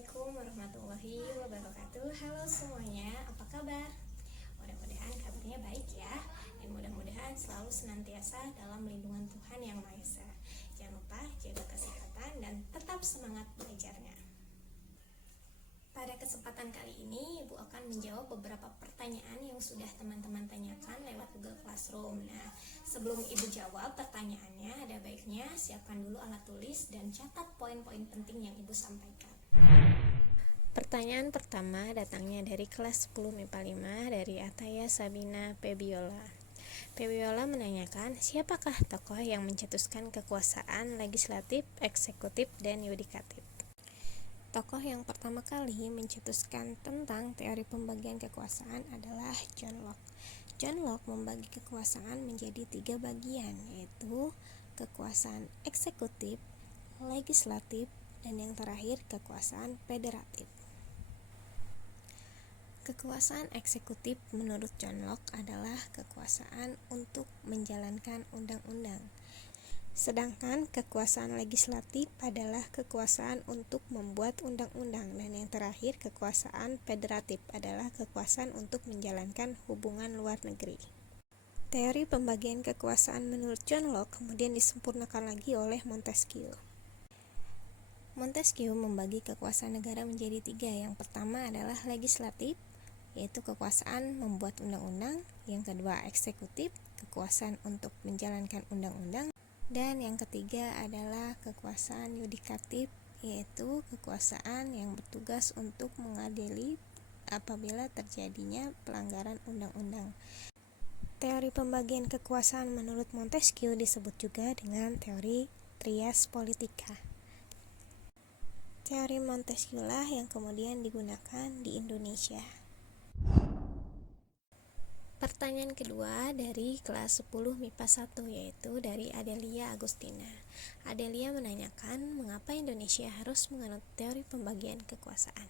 Assalamualaikum warahmatullahi wabarakatuh. Halo semuanya, apa kabar? Mudah-mudahan kabarnya baik ya. Dan mudah-mudahan selalu senantiasa dalam lindungan Tuhan Yang Maha Esa. Jangan lupa jaga kesehatan dan tetap semangat belajarnya. Pada kesempatan kali ini, Ibu akan menjawab beberapa pertanyaan yang sudah teman-teman tanyakan lewat Google Classroom. Nah, sebelum Ibu jawab pertanyaannya, ada baiknya siapkan dulu alat tulis dan catat poin-poin penting yang Ibu sampaikan. Pertanyaan pertama datangnya dari kelas 10 MIPA 5 dari Ataya Sabina Pebiola. Pebiola menanyakan, siapakah tokoh yang mencetuskan kekuasaan legislatif, eksekutif, dan yudikatif? Tokoh yang pertama kali mencetuskan tentang teori pembagian kekuasaan adalah John Locke. John Locke membagi kekuasaan menjadi 3 bagian, yaitu kekuasaan eksekutif, legislatif, dan yang terakhir kekuasaan federatif. Kekuasaan eksekutif menurut John Locke adalah kekuasaan untuk menjalankan undang-undang. Sedangkan kekuasaan legislatif adalah kekuasaan untuk membuat undang-undang, dan yang terakhir kekuasaan federatif adalah kekuasaan untuk menjalankan hubungan luar negeri. Teori pembagian kekuasaan menurut John Locke kemudian disempurnakan lagi oleh Montesquieu. Montesquieu membagi kekuasaan negara menjadi 3. Yang pertama adalah legislatif, yaitu kekuasaan membuat undang-undang. Yang kedua eksekutif, kekuasaan untuk menjalankan undang-undang. Dan yang ketiga adalah kekuasaan yudikatif, yaitu kekuasaan yang bertugas untuk mengadili apabila terjadinya pelanggaran undang-undang. Teori pembagian kekuasaan menurut Montesquieu disebut juga dengan teori trias politica. Teori Montesquieu lah yang kemudian digunakan di Indonesia. Pertanyaan kedua dari kelas 10 MIPA 1, yaitu dari Adelia Agustina. Adelia menanyakan, mengapa Indonesia harus menganut teori pembagian kekuasaan?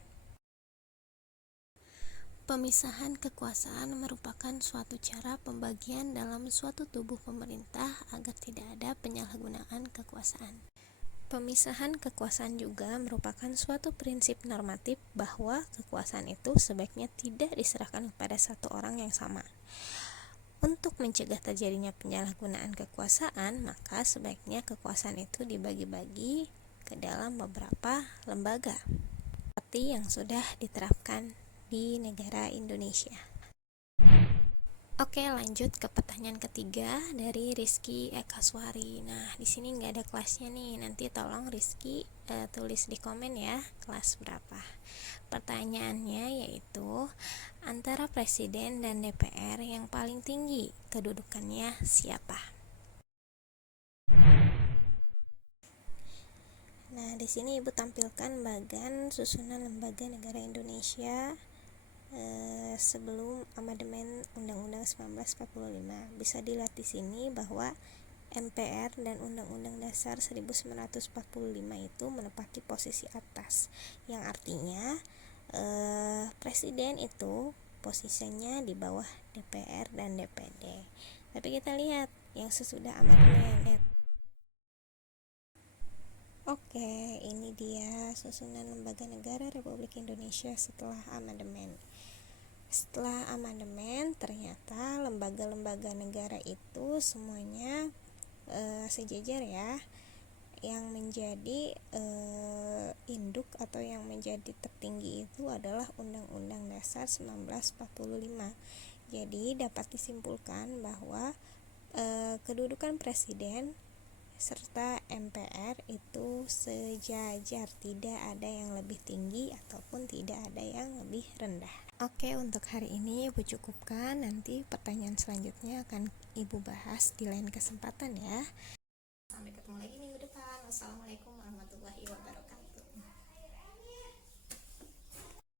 Pemisahan kekuasaan merupakan suatu cara pembagian dalam suatu tubuh pemerintah agar tidak ada penyalahgunaan kekuasaan. Pemisahan kekuasaan juga merupakan suatu prinsip normatif bahwa kekuasaan itu sebaiknya tidak diserahkan kepada satu orang yang sama. Untuk mencegah terjadinya penyalahgunaan kekuasaan, maka sebaiknya kekuasaan itu dibagi-bagi ke dalam beberapa lembaga, seperti yang sudah diterapkan di negara Indonesia. Oke, lanjut ke pertanyaan ketiga dari Rizky Ekaswari. Nah, di sini nggak ada kelasnya nih. Nanti tolong Rizky tulis di komen ya, kelas berapa. Pertanyaannya yaitu, antara presiden dan DPR yang paling tinggi kedudukannya siapa? Nah, di sini Ibu tampilkan bagan susunan lembaga negara Indonesia sebelum amandemen Undang-Undang 1945. Bisa dilihat di sini bahwa MPR dan Undang-Undang Dasar 1945 itu menempati posisi atas, yang artinya presiden itu posisinya di bawah DPR dan DPD. Tapi kita lihat yang sesudah amandemen. Oke, ini dia susunan lembaga negara Republik Indonesia setelah amandemen. Setelah amandemen, ternyata lembaga-lembaga negara itu semuanya sejajar ya. Yang menjadi induk atau yang menjadi tertinggi itu adalah Undang-Undang Dasar 1945. Jadi dapat disimpulkan bahwa kedudukan presiden serta MPR itu sejajar, tidak ada yang lebih tinggi ataupun tidak ada yang lebih rendah. Oke, untuk hari ini Ibu cukupkan, nanti pertanyaan selanjutnya akan Ibu bahas di lain kesempatan ya. Sampai ketemu lagi minggu depan. Wassalamualaikum warahmatullahi wabarakatuh.